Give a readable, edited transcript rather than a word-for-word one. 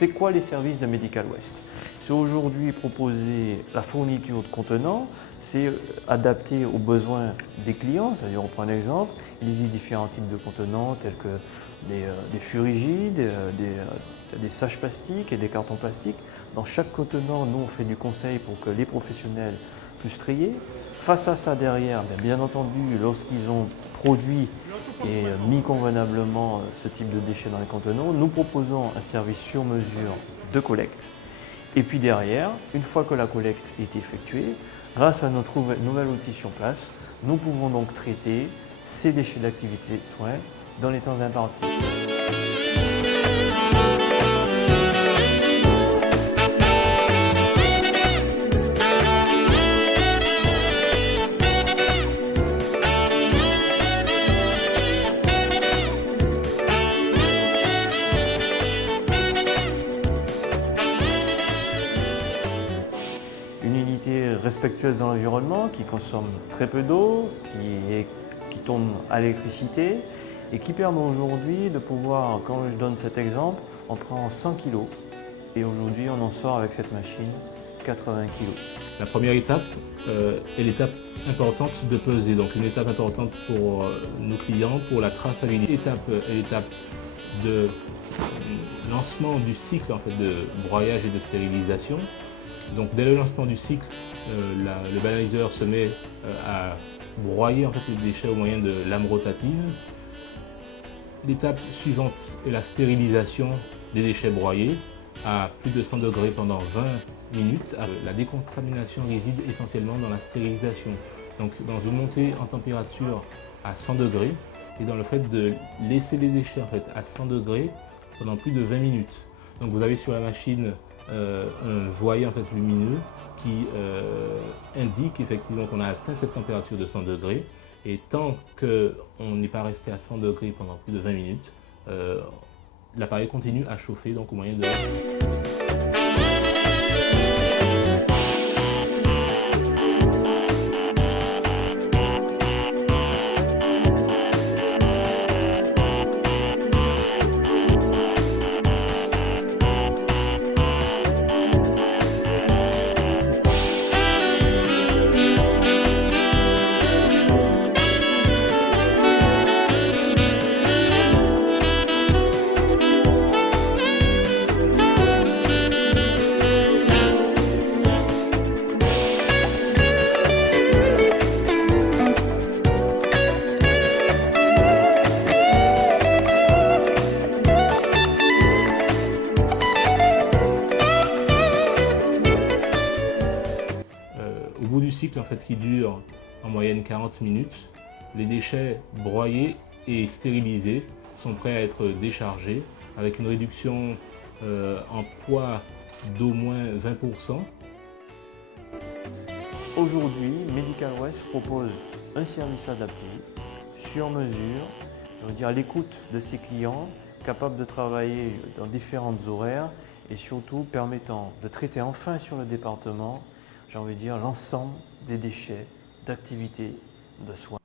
C'est quoi les services de Medical Waste? C'est aujourd'hui proposer la fourniture de contenants, c'est adapté aux besoins des clients. C'est-à-dire, on prend un exemple, il existe différents types de contenants tels que des fûts rigides, des saches plastiques et des cartons plastiques. Dans chaque contenant, nous on fait du conseil pour que les professionnels puissent trier. Face à ça derrière, bien entendu, lorsqu'ils ont produit et mis convenablement ce type de déchets dans les contenants, nous proposons un service sur mesure de collecte. Et puis derrière, une fois que la collecte est effectuée, grâce à notre nouvel outil sur place, nous pouvons donc traiter ces déchets d'activité de soins dans les temps impartis. Une unité respectueuse de l'environnement qui consomme très peu d'eau, qui tourne à l'électricité et qui permet aujourd'hui de pouvoir, quand je donne cet exemple, on prend 100 kg et aujourd'hui on en sort avec cette machine 80 kg. La première étape est l'étape importante de peser, donc une étape importante pour nos clients, pour la traçabilité. L'étape est l'étape de lancement du cycle en fait, de broyage et de stérilisation. Donc dès le lancement du cycle, le banaliseur se met à broyer en fait, les déchets au moyen de lames rotatives. L'étape suivante est la stérilisation des déchets broyés à plus de 100 degrés pendant 20 minutes. La décontamination réside essentiellement dans la stérilisation, donc dans une montée en température à 100 degrés et dans le fait de laisser les déchets en fait, à 100 degrés pendant plus de 20 minutes. Donc vous avez sur la machine un voyer en fait, lumineux qui indique effectivement qu'on a atteint cette température de 100 degrés et tant qu'on n'est pas resté à 100 degrés pendant plus de 20 minutes, l'appareil continue à chauffer donc au moyen de... Au bout du cycle en fait, qui dure en moyenne 40 minutes, les déchets broyés et stérilisés sont prêts à être déchargés avec une réduction en poids d'au moins 20%. Aujourd'hui, Medical Waste propose un service adapté, sur mesure, je veux dire à l'écoute de ses clients, capable de travailler dans différentes horaires et surtout permettant de traiter enfin sur le département, j'ai envie de dire, l'ensemble des déchets d'activité de soins.